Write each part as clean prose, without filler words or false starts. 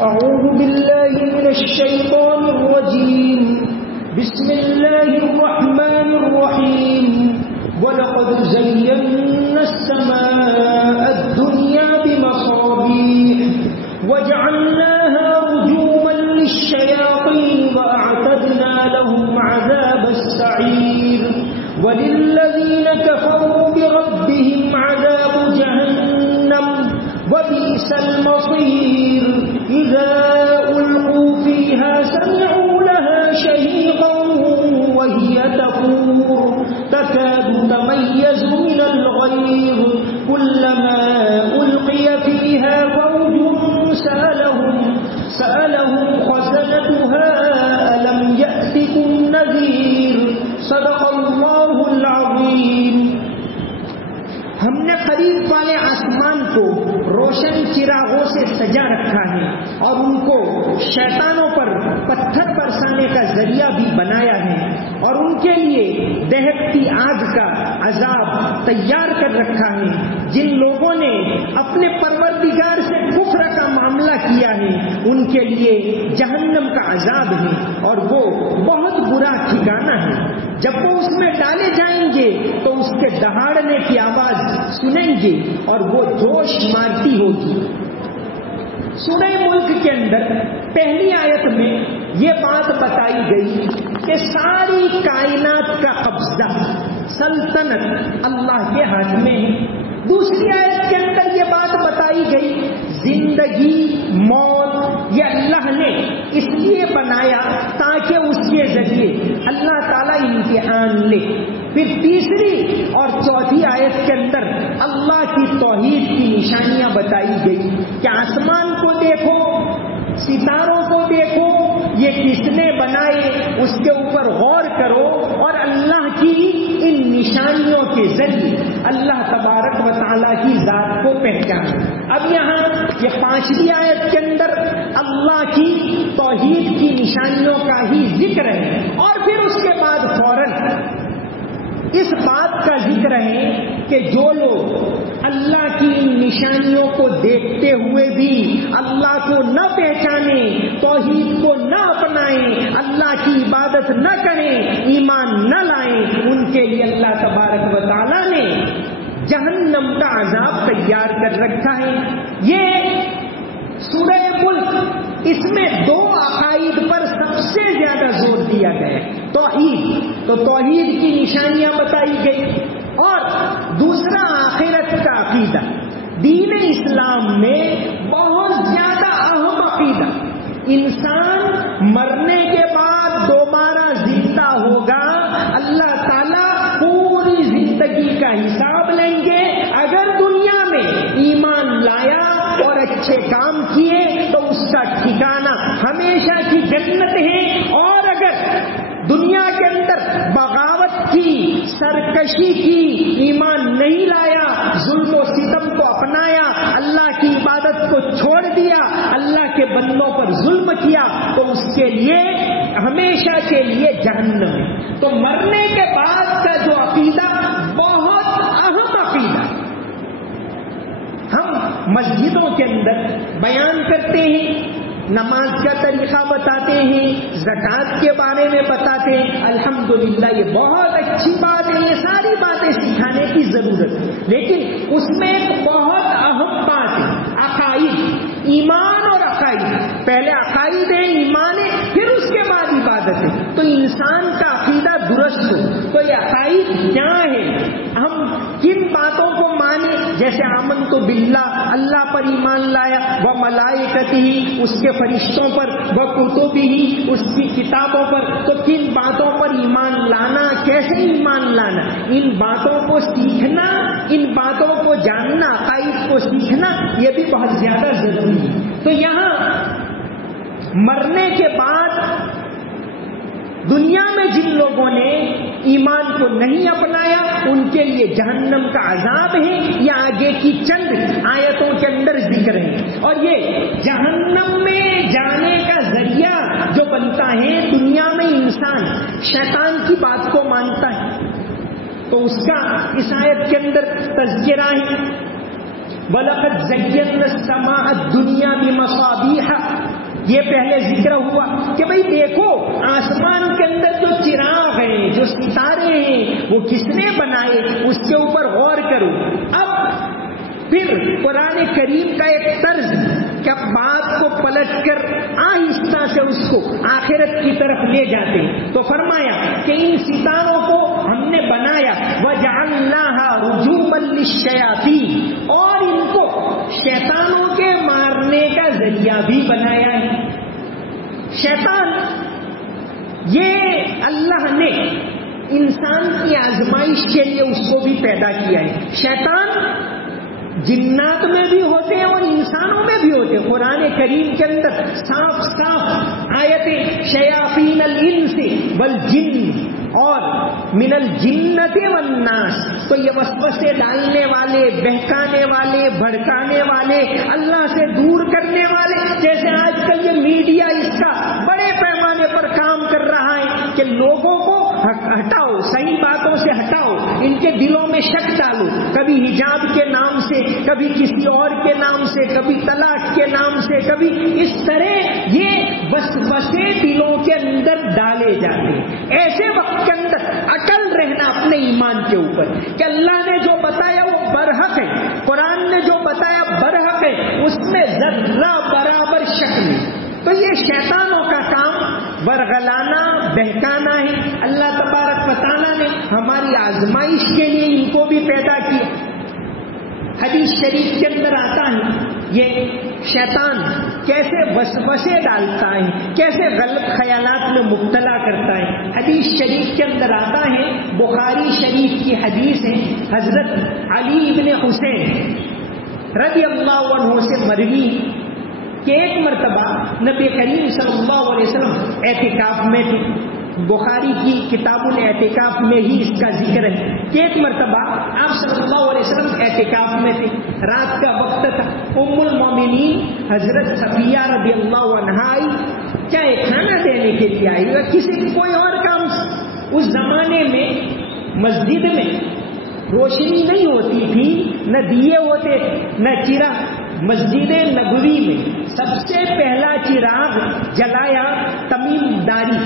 أعوذ بالله من الشيطان الرجيم بسم الله الرحمن الرحيم وَلَقَدْ زَيَّنَّا السَّمَاءَ الدُّنْيَا بِمَصَابِيحَ وَجَعَلْنَاهَا رُجُومًا لِلشَّيَاطِينِ وَأَعْتَدْنَا لَهُمْ عَذَابَ السَّعِيرِ وَلِلَّذِينَ كَفَرُوا بِرَبِّهِمْ عَذَابُ جَهَنَّمَ وَبِئْسَ الْمَصِيرُ إِذَا أُلْقُوا فِيهَا سَمِعُوا لَهَا شَهِيقًا وَهِيَ تَفُورُ تكاد تميز من الغيظ كلما ألقي فيها فوج سألهم خزنتها ألم يأتكم نذير صدق الله العظيم. ہم نے قریب والے آسمان کو روشن چراغوں سے سجا رکھا ہے اور ان کو شیطانوں پر پتھر برسانے کا ذریعہ بھی بنایا ہے اور ان کے لیے دہکتی آگ کا عذاب تیار کر رکھا ہے. جن لوگوں نے اپنے پروردگار سے کفر کا معاملہ کیا ہے ان کے لیے جہنم کا عذاب ہے اور وہ بہت برا ٹھکانہ ہے. جب وہ اس میں ڈالے جائیں گے تو اس کے دہاڑنے کی آواز سنیں گے اور وہ جوش مارتی ہوگی. سورہ ملک کے اندر پہلی آیت میں یہ بات بتائی گئی کہ ساری کائنات کا قبضہ سلطنت اللہ کے ہاتھ میں ہے. دوسری آیت کے اندر یہ بات بتائی گئی زندگی موت یہ اللہ نے اس لیے بنایا تاکہ اس کے ذریعے اللہ تعالیٰ امتحان لے. پھر تیسری اور چوتھی آیت کے اندر اللہ کی توحید کی نشانیاں بتائی گئی کہ آسمان کو دیکھو ستاروں کو دیکھو یہ کس نے بنائے اس کے اوپر غور کرو اور اللہ کی ان نشانیوں کے ذریعے اللہ تبارک و تعالیٰ کی ذات کو پہچانو. اب یہاں یہ پانچویں آیت کے اندر اللہ کی توحید کی نشانیوں کا ہی ذکر ہے اور پھر اس کے بعد فوراً اس بات کا ذکر ہے کہ جو لوگ اللہ کی نشانیوں کو دیکھتے ہوئے بھی اللہ کو نہ پہچانے توحید کو نہ اپنائیں اللہ کی عبادت نہ کریں ایمان نہ لائیں ان کے لیے اللہ تبارک و تعالیٰ نے جہنم کا عذاب تیار کر رکھا ہے. یہ سورہ ملک اس میں دو عقائد پر سب سے زیادہ زور دیا گیا ہے. توحید تو توحید کی نشانیاں بتائی گئی اور دوسرا آخرت کا عقیدہ. دین اسلام میں بہت زیادہ اہم عقیدہ انسان مرنے کے بعد دوبارہ زندہ ہوگا. اللہ تعالیٰ پوری زندگی کا حساب لیں گے. اگر دنیا میں ایمان لایا اور اچھے کام کیے تو اس کا ٹھکانہ ہمیشہ کی جنت ہے اور اگر دنیا کے اندر بغاوت کی سرکشی کی ایمان نہیں لایا ظلم و ستم کو اپنایا اللہ کی عبادت کو چھوڑ دیا اللہ کے بندوں پر ظلم کیا تو اس کے لیے ہمیشہ کے لیے جہنم ہے. تو مرنے کے بعد کا جو عقیدہ بہت اہم عقیدہ ہم مسجدوں کے اندر بیان کرتے ہیں نماز کا طریقہ بتاتے ہیں زکوٰۃ کے بارے میں بتاتے ہیں. الحمدللہ یہ بہت اچھی بات ہے یہ ساری باتیں سکھانے کی ضرورت ہے لیکن اس میں ایک بہت اہم بات ہے عقائد ایمان اور عقائد. پہلے عقائد ہے ایمان ہے پھر اس کے بعد عبادت ہے. تو انسان کا عقیدہ درست ہو تو یہ عقائد کیا ہے ہم کن باتوں کو مانیں جیسے آمنت باللہ اللہ پر ایمان لایا وہ ملائکتہ اس کے فرشتوں پر وہ کتبہ اس کی کتابوں پر. تو کن باتوں پر ایمان لانا کیسے ایمان لانا ان باتوں کو سیکھنا ان باتوں کو جاننا عقائد کو سیکھنا یہ بھی بہت زیادہ ضروری ہے. تو یہاں مرنے کے بعد دنیا میں جن لوگوں نے ایمان کو نہیں اپنایا ان کے لیے جہنم کا عذاب ہے. یہ آگے کی چند آیتوں کے اندر ذکر ہے اور یہ جہنم میں جانے کا ذریعہ جو بنتا ہے دنیا میں انسان شیطان کی بات کو مانتا ہے تو اس کا اس آیت کے اندر تذکرہ ہے. وَلَقَدْ زَيَّنَّا السَّمَاءَ الدُّنْيَا بِمَصَابِيحَ یہ پہلے ذکر ہوا کہ بھئی دیکھو آسمان کے اندر جو چراغ ہیں، جو ستارے ہیں، وہ کس نے بنائے، اس کے اوپر غور کرو۔ اب پھر قرآن کریم کا ایک طرز کہ بات کو پلٹ کر آہستہ سے اس کو آخرت کی طرف لے جاتے، تو فرمایا کہ ان ستاروں کو ہم نے بنایا وَجَعَلْنَاهَا رُجُومًا لِلشَّيَاطِينِ، اور ان کو شیطانوں کے مارنے کا ذریعہ بھی بنایا ہے۔ شیطان یہ اللہ نے انسان کی آزمائش کے لیے اس کو بھی پیدا کیا ہے۔ شیطان جنات میں بھی ہوتے ہیں اور انسانوں میں بھی ہوتے ہیں۔ قرآن کریم کے اندر صاف صاف آیتیں شیاطین الانس والجن اور من الجنت والناس، تو یہ وسوسے ڈالنے والے، بہکانے والے، بھڑکانے والے، اللہ سے دور کرنے والے، جیسے آج کل یہ میڈیا اس کا بڑے پیمانے پر کام کر رہا ہے کہ لوگوں کو ہٹاؤ، صحیح باتوں سے ہٹاؤ، ان کے دلوں میں شک ڈالو، کبھی حجاب کے نام سے، کبھی کسی اور کے نام سے، کبھی طلاق کے نام سے، کبھی اس طرح یہ وسوسے دلوں کے اندر ڈالے جاتے ہیں۔ ایسے وقت کے اندر اٹل رہنا اپنے ایمان کے اوپر کہ اللہ نے جو بتایا وہ برحق ہے، قرآن نے جو بتایا برحق ہے، اس میں ذرہ برابر شک نہیں۔ تو یہ شیطانوں کا کام ورغلانا، بہکانا ہے۔ اللہ تبارک و تعالیٰ نے ہماری آزمائش کے لیے ان کو بھی پیدا کیا۔ حدیث شریف کے اندر آتا ہے یہ شیطان کیسے وسوسے ڈالتا ہے، کیسے غلط خیالات میں مبتلا کرتا ہے۔ حدیث شریف کے اندر آتا ہے، بخاری شریف کی حدیث ہے، حضرت علی ابن حسین رضی اللہ عنہ سے مروی کہ ایک مرتبہ نبی کریم صلی اللہ علیہ وسلم اعتکاف میں تھے۔ بخاری کی کتاب الاعتکاف میں ہی اس کا ذکر ہے کہ ایک مرتبہ آپ صلی اللہ علیہ وسلم اعتکاف میں تھے، رات کا وقت تھا۔ ام المومنین حضرت صفیہ رضی اللہ عنہا آئی، چاہے کھانا دینے کے لیے آئی یا کسی کوئی اور کام۔ اس زمانے میں مسجد میں روشنی نہیں ہوتی تھی، نہ دیے ہوتے نہ چراغ۔ مسجد نبوی میں سب سے پہلا چراغ جلایا تمیم داری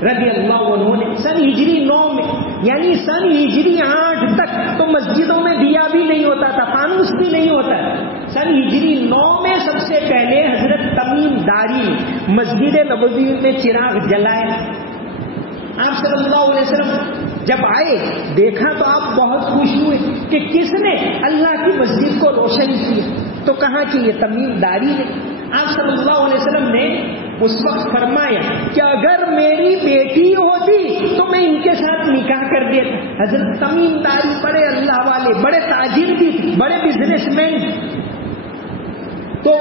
رضی اللہ عنہ نے سن ہجری 9 میں، یعنی سن ہجری 8 تک تو مسجدوں میں دیا بھی نہیں ہوتا تھا، فانوس بھی نہیں ہوتا۔ سن ہجری 9 میں سب سے پہلے حضرت تمیم داری مسجد نبوی میں چراغ جلایا۔ آپ صلی اللہ علیہ وسلم جب آئے، دیکھا تو آپ بہت خوش ہوئے کہ کس نے اللہ کی مسجد کو روشن کیا، تو کہا کہ یہ تمیم داری ہے۔ آپ صلی اللہ علیہ وسلم نے اس وقت فرمایا کہ اگر میری بیٹی ہوتی تو میں ان کے ساتھ نکاح کر دیتا۔ حضرت تمیم داری بڑے اللہ والے، بڑے تاجر بھی تھے، بڑے بزنس مین۔ تو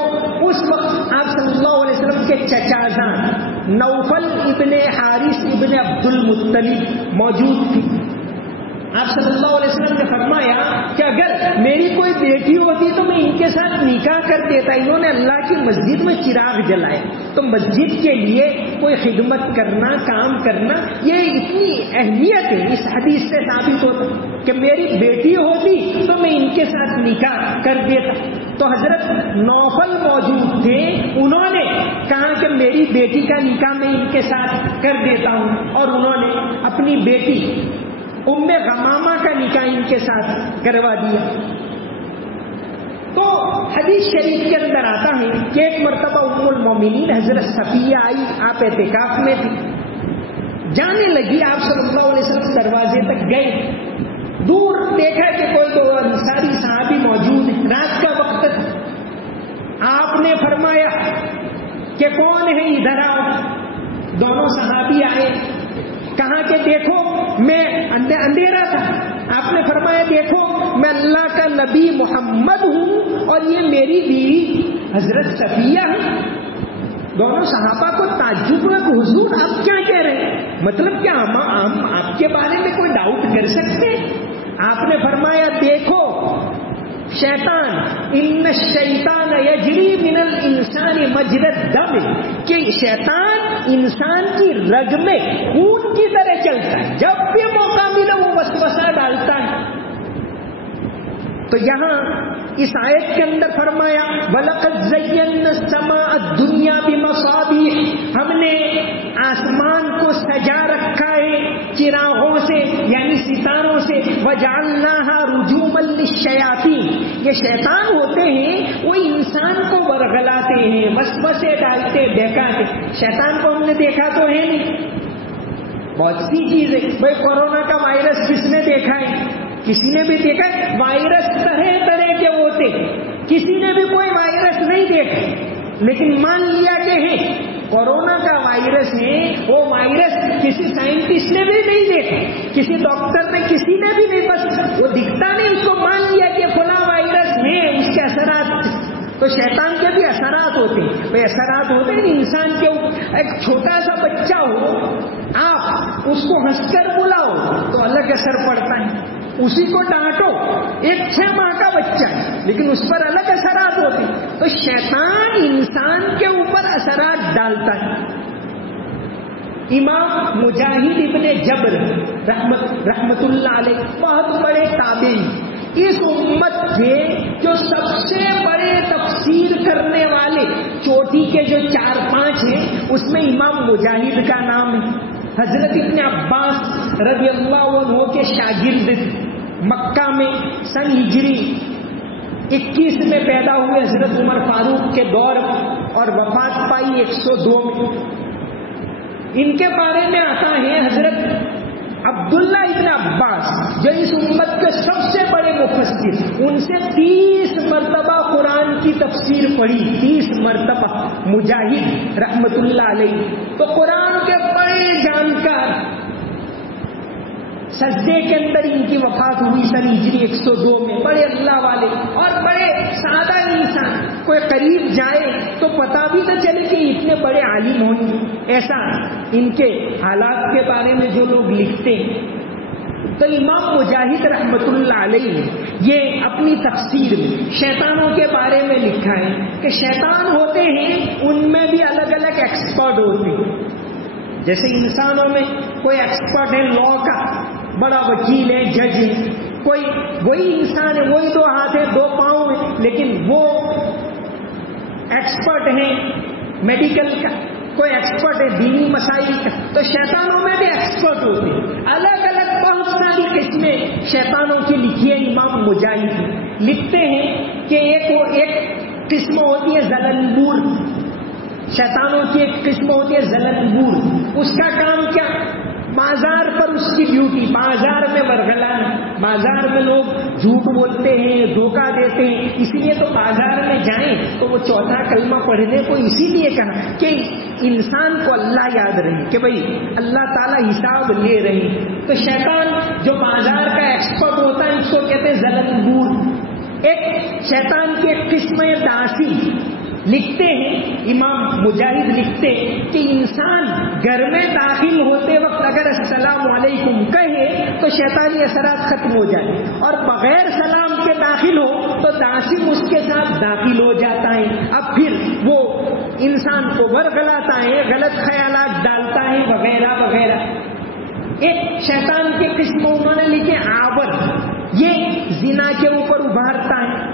اس وقت آپ صلی اللہ علیہ وسلم کے چچا جان نوفل ابن حارث ابن عبد المطلب موجود تھی۔ آپ صلی اللہ علیہ وسلم نے فرمایا کہ اگر میری کوئی بیٹی ہوتی تو میں ان کے ساتھ نکاح کر دیتا۔ انہوں نے اللہ کی مسجد میں چراغ جلائے، تو مسجد کے لیے کوئی خدمت کرنا، کام کرنا، یہ اتنی اہمیت ہے۔ اس حدیث سے ثابت ہوتا کہ میری بیٹی ہوتی تو میں ان کے ساتھ نکاح کر دیتا۔ تو حضرت نوفل موجود تھے، انہوں نے کہا کہ میری بیٹی کا نکاح میں ان کے ساتھ کر دیتا ہوں، اور انہوں نے اپنی بیٹی ام غمامہ کا نکاح ان کے ساتھ کروا دیا۔ تو حدیث شریف کے اندر آتا ہے کہ ایک مرتبہ ام المومنین حضرت صفیہ آئی، آپ اعتکاف میں تھی، جانے لگی، آپ صلی اللہ علیہ وسلم دروازے تک گئے، دور دیکھا کہ کوئی دو انصاری صحابی موجود ہیں، رات کا وقت تھا۔ آپ نے فرمایا کہ کون ہے، ادھر آؤ۔ دونوں صحابی آئے، کہا کہ دیکھو میں اندھیرا تھا، آپ نے فرمایا دیکھو میں اللہ کا نبی محمد ہوں اور یہ میری بیوی حضرت صفیہ ہے۔ دونوں صحابہ کو تعجب ہوا کہ حضور آپ کیا کہہ رہے ہیں، مطلب کیا ہم آپ کے بارے میں کوئی ڈاؤٹ کر سکتے؟ آپ نے فرمایا دیکھو شیطان، ان الشیطان یجری من الانسان مجری الدم، کہ شیطان انسان کی رگ میں خون کی طرح چلتا ہے، جب بھی موقع ملا وہ وسوسہ ڈالتا ہے۔ تو یہاں اس آیت کے اندر فرمایا وَلَقَدْ زَيَّنَّا السَّمَاءَ الدُّنْيَا بِمَصَابِيحَ وَجَعَلْنَاهَا رُجُومًا لِلشَّيَاطِينِ، یہ شیطان ہوتے ہیں وہ انسان کو ورغلاتے ہیں، وسوسے ڈالتے، بہکاتے۔ شیطان کو ہم نے دیکھا تو ہے نہیں، بہت سی چیزیں، بھائی کورونا کا وائرس کس نے دیکھا ہے؟ کسی نے بھی دیکھا ہے؟ وائرس طرح طرح کے ہوتے، کسی نے بھی کوئی وائرس نہیں دیکھا، لیکن مان لیا کہ ہے کورونا کا وائرس ہے، وہ وائرس کسی سائنٹسٹ نے بھی نہیں دیکھا، کسی ڈاکٹر نے، کسی نے بھی نہیں، بس وہ دکھتا نہیں، اس کو مان لیا کہ فلاں وائرس ہے، اس کے اثرات۔ تو شیطان کے بھی اثرات ہوتے ہیں، وہ اثرات ہوتے ہیں انسان کے اوپر۔ ایک چھوٹا سا بچہ ہو، آپ اس کو ہنس کر بلاؤ تو الگ اثر پڑتا ہے، اسی کو ڈانٹو، ایک 6 ماہ کا بچہ ہے لیکن اس پر الگ اثرات ہوتے ہیں۔ تو شیطان انسان کے اوپر اثرات ڈالتا ہے۔ امام مجاہد ابن جبر رحمت اللہ علیہ بہت بڑے تابعی، اس امت کے جو سب سے بڑے تفسیر کرنے والے چوٹی کے جو 4-5 ہیں اس میں امام مجاہد کا نام ہے۔ حضرت ابن عباس رضی اللہ عنہ کے شاگرد، مکہ میں سن ہجری 21 میں پیدا ہوئے، حضرت عمر فاروق کے دور اور وفات پائی 102 میں۔ ان کے بارے میں آتا ہے حضرت عبداللہ ابن عباس جو اس امت کے سب سے بڑے مفسر، ان سے 30 مرتبہ قرآن کی تفسیر پڑھی، 30 مرتبہ۔ مجاہد رحمت اللہ علیہ تو قرآن کے بڑے جانکار، سجدے کے اندر ان کی وفات ہوئی سن ہجری 102 میں، بڑے اللہ والے اور بڑے سادہ انسان، کوئی قریب جائے تو پتہ بھی نہ چلے کہ اتنے بڑے عالم ہوں گے، ایسا ان کے حالات کے بارے میں جو لوگ لکھتے ہیں۔ تو امام مجاہد رحمت اللہ علیہ نے یہ اپنی تفسیر میں شیطانوں کے بارے میں لکھا ہے کہ شیطان ہوتے ہیں، ان میں بھی الگ الگ ایکسپرٹ ہوتے ہیں۔ جیسے انسانوں میں کوئی ایکسپرٹ ہے لا کا، بڑا وکیل ہے، جج ہے، کوئی وہی انسان ہے، وہی 2 ہاتھ ہے 2 پاؤں ہے، لیکن وہ ایکسپرٹ ہے میڈیکل کا، کوئی ایکسپرٹ ہے دینی مسائل کا۔ تو شیطانوں میں بھی ایکسپرٹ ہوتے ہیں، الگ الگ بہت ساری قسمیں شیطانوں کی لکھی ہے۔ امام مجاہد لکھتے ہیں کہ ایک قسم ہوتی ہے زلنبور، شیطانوں کی ایک قسم ہوتی ہے زلنبور، اس کا کام کیا؟ بازار پر اس کی ڈیوٹی، بازار میں ورغلانا، بازار میں لوگ جھوٹ بولتے ہیں، دھوکہ دیتے ہیں، اسی لیے تو بازار میں جائیں تو وہ 4تھا کلمہ پڑھنے کو اسی لیے کہا کہ انسان کو اللہ یاد رہے کہ بھئی اللہ تعالیٰ حساب لے رہے ہیں۔ تو شیطان جو بازار کا ایکسپرٹ ہوتا ہے اس کو کہتے ہیں زلنبور۔ ایک شیطان کی ایک قسم ہے داسی، لکھتے ہیں امام مجاہد لکھتے کہ انسان گھر میں داخل ہوتے وقت اگر السلام علیکم کہے تو شیطانی اثرات ختم ہو جائے، اور بغیر سلام کے داخل ہو تو داسی اس کے ساتھ داخل ہو جاتا ہے، اب پھر وہ انسان کو ورغلاتا ہے، غلط خیالات ڈالتا ہے وغیرہ وغیرہ۔ ایک شیطان کے قسم انہوں نے لکھے آور، یہ زنا کے اوپر ابھارتا ہے،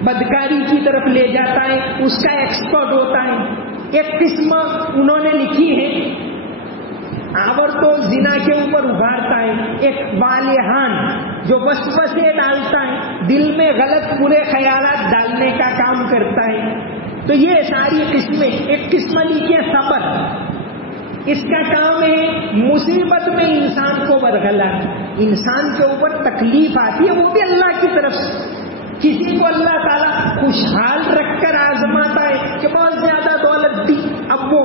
بدکاری کی طرف لے جاتا ہے، اس کا ایکسپرٹ ہوتا ہے۔ ایک قسم انہوں نے لکھی ہے آور تو زنا کے اوپر ابھارتا ہے، ایک والہان جو وسوسے ڈالتا ہے، دل میں غلط برے خیالات ڈالنے کا کام کرتا ہے۔ تو یہ ساری قسمیں۔ ایک قسم لکھی ہے صبر، اس کا کام ہے مصیبت میں انسان کو ورغلانا، انسان کے اوپر تکلیف آتی ہے وہ بھی اللہ کی طرف سے، کسی کو اللہ تعالیٰ خوشحال رکھ کر آزماتا ہے کہ بہت زیادہ دولت دی، اب وہ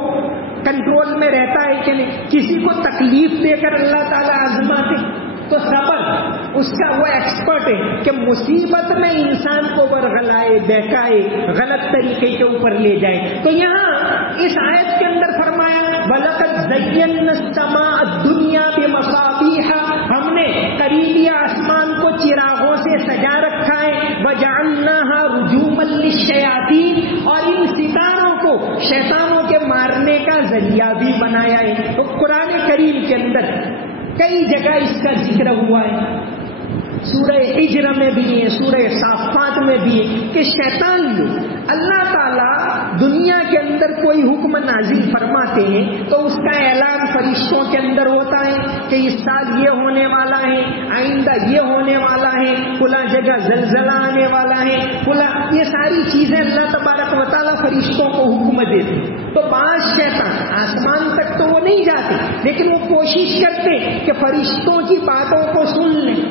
کنٹرول میں رہتا ہے کہ نہیں، کسی کو تکلیف دے کر اللہ تعالیٰ آزماتے۔ تو صبر اس کا وہ ایکسپرٹ ہے کہ مصیبت میں انسان کو ورغلائے، بہکائے، غلط طریقے کے اوپر لے جائے۔ تو یہاں اس آیت کے اندر فرمایا وَلَقَدْ زَيَّنَّا السَّمَاءَ الدُّنْيَا بِمَصَابِيحَ، ہم نے قریبی آسمان کو چراغوں سے سجا رکھا ہے، وَجَعَلْنَاهَا رُجُومًا لِلشَّيَاطِينِ، اور ان ستاروں کو شیطانوں کے مارنے کا ذریعہ بھی بنایا ہے۔ تو قرآن کریم کے اندر کئی جگہ اس کا ذکر ہوا ہے، سورہ ہجر میں بھی ہے، سورہ صافات میں بھی ہے کہ شیطان نے اللہ تعالیٰ دنیا کے اندر اندر کوئی حکم نازل فرماتے ہیں تو اس کا اعلان فرشتوں کے اندر ہوتا ہے کہ اس سال یہ ہونے والا ہے، آئندہ یہ ہونے والا ہے، فلاں جگہ زلزلہ آنے والا ہے، فلاں، یہ ساری چیزیں اللہ تبارک و تعالیٰ فرشتوں کو حکم دیتے. تو بعض شیطان آسمان تک تو وہ نہیں جاتے، لیکن وہ کوشش کرتے کہ فرشتوں کی باتوں کو سن لیں.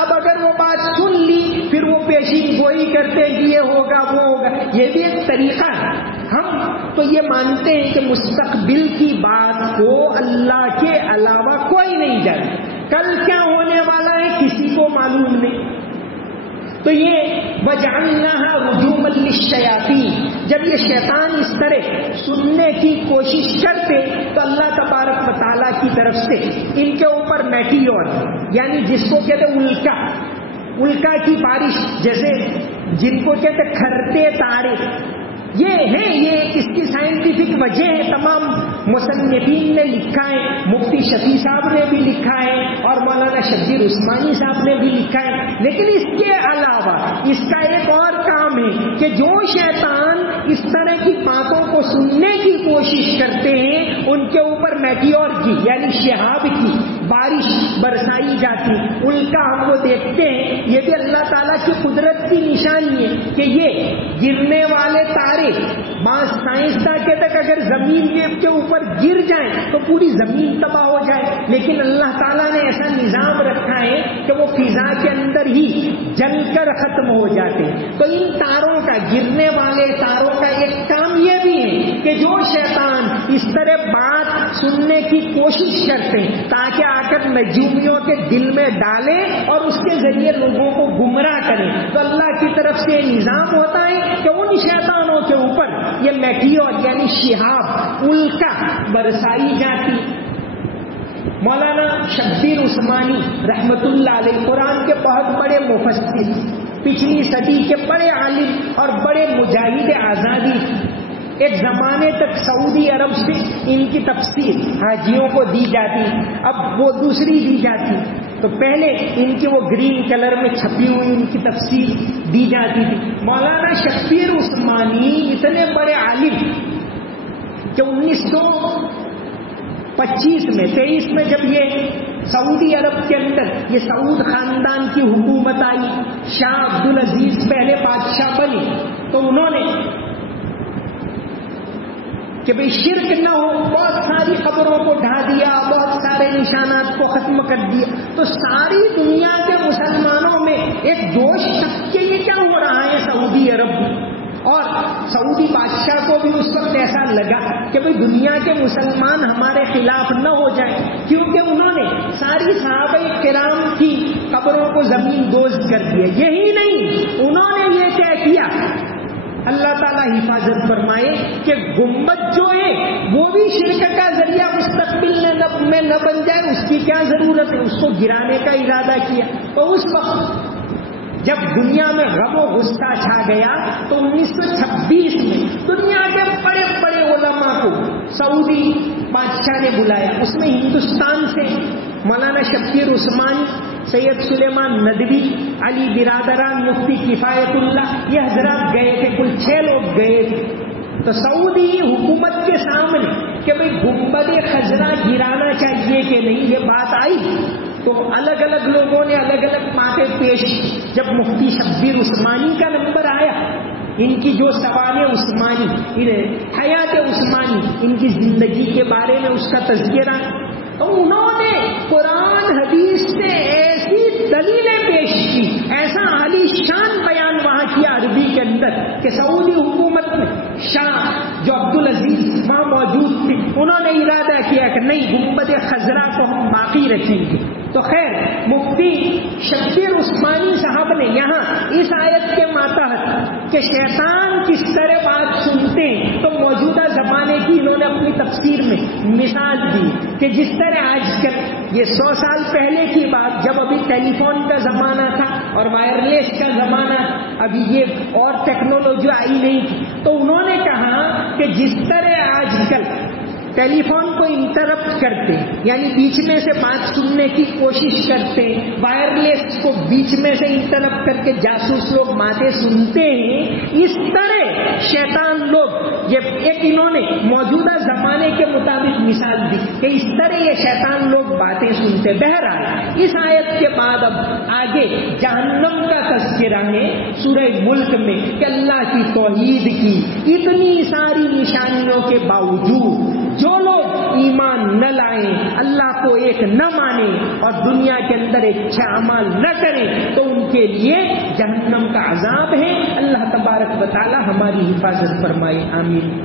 اب اگر وہ بات سن لی پھر وہ پیشین گوئی کرتے کہ یہ ہوگا وہ ہوگا. یہ بھی ایک طریقہ ہے. ہم تو یہ مانتے ہیں کہ مستقبل کی بات کو اللہ کے علاوہ کوئی نہیں جانتا. کل کیا ہونے والا ہے کسی کو معلوم نہیں. تو یہ وَجَعَلْنَاهَا رُجُومًا لِلشَّيَاطِينِ، جب یہ شیطان اس طرح سننے کی کوشش کرتے تو اللہ تبارک و تعالیٰ کی طرف سے ان کے اوپر میٹیور، یعنی جس کو کہتے الکا کی بارش، جیسے جن کو کہتے کھرتے تارے، یہ ہے، یہ اس کی سائنٹیفک وجہ ہے. تمام مصنفین نے لکھا ہے، مفتی شفیع صاحب نے بھی لکھا ہے اور مولانا شبیر عثمانی صاحب نے بھی لکھا ہے. لیکن اس کے علاوہ اس کا ایک اور کام ہے کہ جو شیطان اس طرح کی باتوں کو سننے کی کوشش کرتے ہیں ان کے اوپر میٹیور کی یعنی شہاب کی بارش برسائی جاتی. الکا ہم وہ دیکھتے ہیں، یہ بھی اللہ تعالیٰ کی قدرت کی نشانی ہے کہ یہ گرنے والے تارے، بعض سائنسداں کہتے ہیں کہ اگر زمین کے اوپر گر جائیں تو پوری زمین تباہ ہو جائے، لیکن اللہ تعالیٰ نے ایسا نظام رکھا ہے کہ وہ فضا کے اندر ہی جل کر ختم ہو جاتے ہیں. تو ان تاروں کا، گرنے والے تاروں کا ایک کام یہ بھی ہے کہ جو شیطان اس طرح بات سننے کی کوشش کرتے ہیں تاکہ آ کر نجومیوں کے دل میں ڈالے اور اس کے ذریعے لوگوں کو گمراہ کریں، تو اللہ کی طرف سے یہ نظام ہوتا ہے کہ ان شیطانوں کے اوپر یہ میٹیور یعنی شہاب، الکا برسائی جاتی. مولانا شبیر عثمانی رحمت اللہ علیہ قرآن کے بہت بڑے مفسر، پچھلی صدی کے بڑے عالم اور بڑے مجاہد آزادی، ایک زمانے تک سعودی عرب سے ان کی تفسیر حاجیوں کو دی جاتی، اب وہ دوسری دی جاتی. تو پہلے ان کی وہ گرین کلر میں چھپی ہوئی ان کی تفسیر دی جاتی تھی. مولانا شبیر عثمانی اتنے بڑے عالم کہ 1923 میں جب یہ سعودی عرب کے اندر یہ سعود خاندان کی حکومت آئی، شاہ عبدالعزیز پہلے بادشاہ بنے، تو انہوں نے کہ بھئی شرک نہ ہو، بہت ساری خبروں کو ڈھا دیا، بہت سارے نشانات کو ختم کر دیا. تو ساری دنیا کے مسلمانوں میں ایک جوش تک کہ یہ کیا ہو رہا ہے سعودی عرب میں. اور سعودی بادشاہ کو بھی اس وقت ایسا لگا کہ بھئی دنیا کے مسلمان ہمارے خلاف نہ ہو جائیں، کیونکہ انہوں نے ساری صحابہ کرام کی قبروں کو زمین دوز کر دیا. یہی نہیں، انہوں نے یہ کیا کیا، اللہ تعالیٰ حفاظت فرمائے کہ گنبد جو ہے وہ بھی شرک کا ذریعہ مستقبل میں نہ بن جائے، اس کی کیا ضرورت ہے، اس کو گرانے کا ارادہ کیا. تو اس وقت جب دنیا میں غم و غصہ چھا گیا تو 1926 میں دنیا کے بڑے بڑے علماء کو سعودی بادشاہ نے بلایا. اس میں ہندوستان سے مولانا شبیر عثمانی، سید سلیمان ندوی، علی برادران، مفتی کفایت اللہ، یہ حضرات گئے تھے، کل 6 لوگ گئے تھے. تو سعودی حکومت کے سامنے کہ بھئی گنبد خضرا گرانا چاہیے کہ نہیں، یہ بات آئی تو الگ الگ لوگوں نے الگ الگ باتیں پیش کی. جب مفتی شبیر عثمانی کا نمبر آیا، ان کی جو سوانح عثمانی، حیات عثمانی، ان کی زندگی کے بارے میں اس کا تذکرہ، تو انہوں نے قرآن حدیث سے ایسی دلیلیں پیش کی، ایسا عالی شان بیان وہاں کیا عربی کے اندر کہ سعودی حکومت میں شاہ جو عبدالعزیز وہاں موجود تھے، انہوں نے ارادہ کیا کہ نہیں، گنبد خضرا کو ہم باقی رکھیں گے. تو خیر مفتی شبیر عثمانی صاحب نے یہاں اس آیت کے ماتحت کہ شیطان کس طرح بات سنتے ہیں تو موجودہ زمانے کی انہوں نے اپنی تفسیر میں مثال دی کہ جس طرح آج کل یہ 100 سال پہلے کی بات، جب ابھی ٹیلی فون کا زمانہ تھا اور وائرلیس کا زمانہ، ابھی یہ اور ٹیکنالوجی آئی نہیں تھی، تو انہوں نے کہا کہ جس طرح آج کل ٹیلی فون کو انٹرپٹ کرتے یعنی بیچ میں سے بات سننے کی کوشش کرتے، وائرلیس کو بیچ میں سے انٹرپٹ کر کے جاسوس لوگ باتیں سنتے ہیں، اس طرح شیطان لوگ یہ ایک انہوں نے موجودہ زمانے کے مطابق مثال دی کہ اس طرح یہ شیطان لوگ باتیں سنتے. بہرحال اس آیت کے بعد اب آگے جہنم کا تذکرہ ہے سورہ ملک میں کہ اللہ کی توحید کی اتنی ساری نشانیوں کے باوجود جو لوگ ایمان نہ لائیں، اللہ کو ایک نہ مانیں اور دنیا کے اندر ایک اچھا عمل نہ کریں تو ان کے لیے جہنم کا عذاب ہے. اللہ تبارک و تعالی ہماری حفاظت فرمائے. آمین.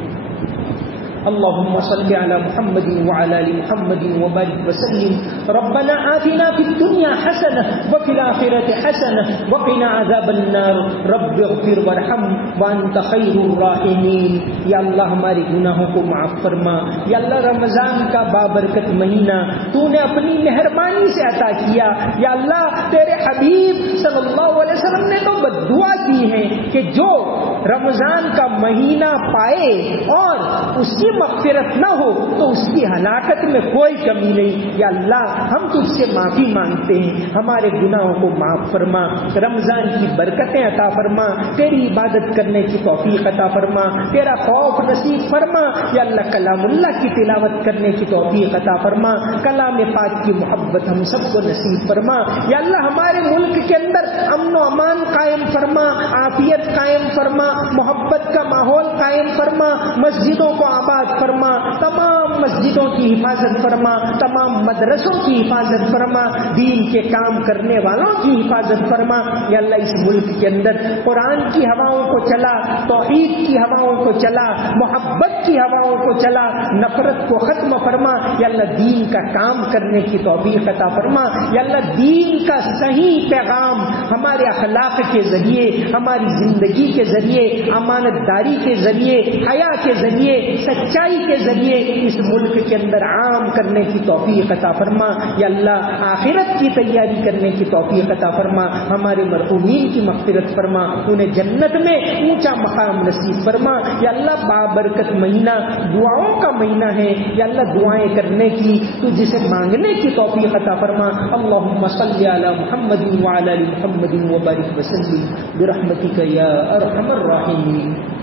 اللهم صل على محمد وعلى ال محمد وبارك وسلم. ربنا آتنا في الدنيا حسنة وفي الآخرة حسنة وقنا عذاب النار. رب اغفر وارحم وانت خير الراحمين. یا اللہ ہمارے گناہوں کو معاف فرما. یا اللہ رمضان کا بابرکت مہینہ تو نے اپنی مہربانی سے عطا کیا. یا اللہ تیرے حبیب صلی اللہ علیہ وسلم نے تو بددعا کی ہے کہ جو رمضان کا مہینہ پائے اور اس کی مغفرت نہ ہو تو اس کی ہلاکت میں کوئی کمی نہیں. یا اللہ ہم تجھ سے معافی مانگتے ہیں، ہمارے گناہوں کو معاف فرما، رمضان کی برکتیں عطا فرما، تیری عبادت کرنے کی توفیق عطا فرما، تیرا خوف نصیب فرما. یا اللہ کلام اللہ کی تلاوت کرنے کی توفیق عطا فرما، کلام پاک کی محبت ہم سب کو نصیب فرما. یا اللہ ہمارے ملک کے اندر امن و امان قائم فرما، عافیت قائم فرما، محبت کا ماحول قائم فرما، مسجدوں کو آباد فرما، تمام مسجدوں کی حفاظت فرما، تمام مدرسوں کی حفاظت فرما، دین کے کام کرنے والوں کی حفاظت فرما. یا اللہ اس ملک کے اندر قرآن کی ہواؤں کو چلا، توحید کی ہواؤں کو چلا، محبت کی ہواؤں کو چلا، نفرت کو ختم فرما. یا اللہ دین کا کام کرنے کی توفیق عطا فرما. یا اللہ دین کا صحیح پیغام ہمارے اخلاق کے ذریعے، ہماری زندگی کے ذریعے، امانت داری کے ذریعے، حیا کے ذریعے، سچائی کے ذریعے اس ملک کے اندر عام کرنے کی توفیق عطا فرما. یا اللہ آخرت کی تیاری کرنے کی توفیق عطا فرما. ہمارے مرحومین کی مغفرت فرما، انہیں جنت میں اونچا مقام نصیب فرما. یا اللہ بابرکت مہینہ دعاؤں کا مہینہ ہے. یا اللہ دعائیں کرنے کی، تجھ سے مانگنے کی توفیق عطا فرما. اللهم صل على محمد وعلى ال محمد وبارك وسلم برحمتك يا ارحم الراحمين.